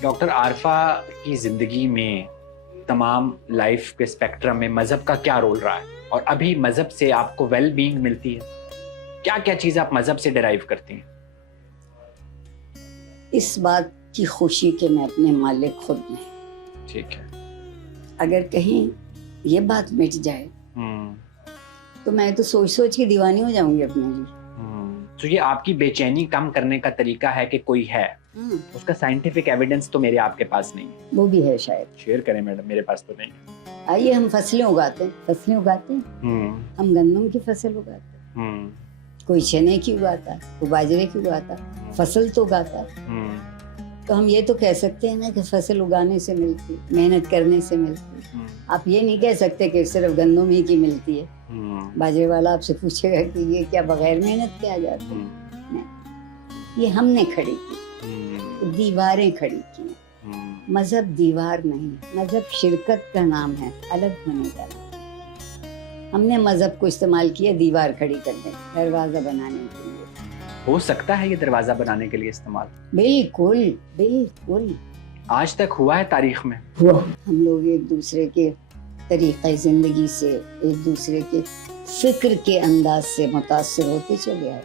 Doctor Arifa کی زندگی میں تمام لائف کے اسپیکٹرم میں مذہب کا کیا رول رہا ہے، اور ابھی مذہب سے آپ کو ویل بینگ ملتی ہے؟ کیا کیا چیزیں آپ مذہب سے ڈرائیو کرتی ہیں؟ اس بات کی خوشی کہ میں اپنے مالک خود نہیں. ٹھیک ہے. اگر کہیں یہ بات مٹ جائے تو میں تو سوچ سوچ کے دیوانی ہو جاؤں گی اپنے لیے. تو یہ آپ کی بے چینی کم کرنے کا طریقہ ہے کہ کوئی ہے، اس کا سائنٹیفک ایویڈنس تو میرے آپ کے پاس نہیں ہے. وہ بھی ہے شاید. شیئر کریں میڈم، میرے پاس تو نہیں ہے. آئیے ہم فصلیں اگاتے ہیں. ہم گندم کی فصل اگاتے ہیں، کوئی چنے کی اگاتا ہے، کوئی باجرے کی اگاتا ہے، فصل تو اگاتا ہے. تو ہم یہ تو کہہ سکتے ہیں نا کہ فصل اگانے سے ملتی، محنت کرنے سے ملتی. آپ یہ نہیں کہہ سکتے کہ صرف گندم ہی کی ملتی ہے. باجرے والا آپ سے پوچھے گا کہ یہ کیا بغیر محنت کے آ جاتے ہیں؟ یہ ہم نے کھڑی کی، دیواریں کھڑی کی. مذہب دیوار نہیں، مذہب شرکت کا نام ہے، الگ ہونے کا نام. ہم نے مذہب کو استعمال کیا دیوار کھڑی کرنے، دروازہ بنانے کے لیے. ہو سکتا ہے یہ دروازہ بنانے کے لیے استعمال؟ بالکل بالکل. آج تک ہوا ہے تاریخ میں؟ ہم لوگ ایک دوسرے کے طریقہ زندگی سے، ایک دوسرے کے فکر کے انداز سے متاثر ہوتے چلے آئے.